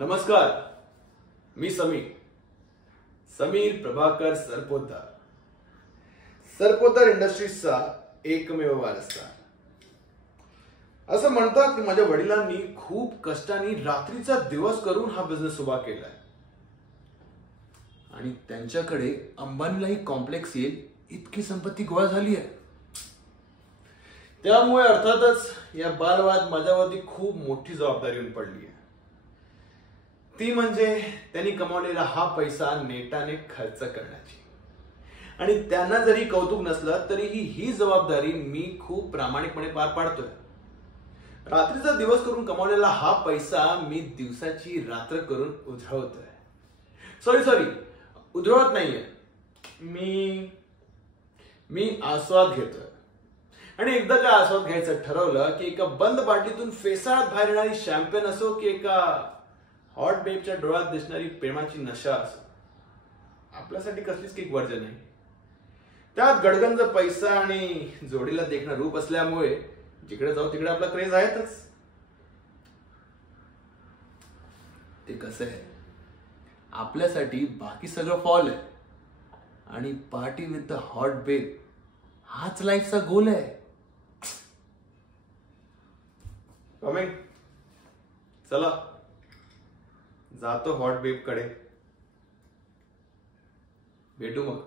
नमस्कार, मी समीर प्रभाकर सरपोतदार इंडस्ट्रीजचा एकमेव वारसदार. असं म्हणतात की माझ्या वडिलांनी खूप कष्टाने रात्रीचा दिवस करून हा बिझनेस उभा केलाय आणि त्यांच्याकडे अंबानीलाही कॉम्प्लेक्स येईल इतकी संपत्ती गोळा झाली आहे. त्यामुळे अर्थातच या बालवाद माझ्यावरती खूप मोठी जबाबदारी येऊन पडली आहे. ती म्हणजे त्यांनी कमावलेला हा पैसा नेटाने खर्च करण्याची. आणि त्यांना जरी कौतुक नसलं तरीही ही जबाबदारी मी खूप प्रामाणिकपणे पार पाडतोय. रात्रीचा दिवस करून कमावलेला हा पैसा मी दिवसाची रात्र करून उधळवतोय. सॉरी उधळवत नाहीये, मी आस्वाद घेतोय. आणि एकदा का आस्वाद घ्यायचं ठरवलं की एका बंद बाटलीतून फेसाळत बाहेर येणारी शॅम्पेन असो की एका हॉट बेबच्या डोळ्यात दिसणारी प्रेमाची नशा असो, आपल्यासाठी कसलीच केक वर्जन नाही. त्यात गडगंज पैसा आणि जोडीला देखणं रूप असल्यामुळे जिकडे जाऊ तिकडे आपला क्रेज आहेतच. ते कसं आहे, आपल्यासाठी बाकी सगळं फॉल आहे आणि पार्टी विथ द हॉट बेब हाच लाईफचा गोल आहे. कमिंग, चला जातो हॉट बेब कडे. भेटू मग.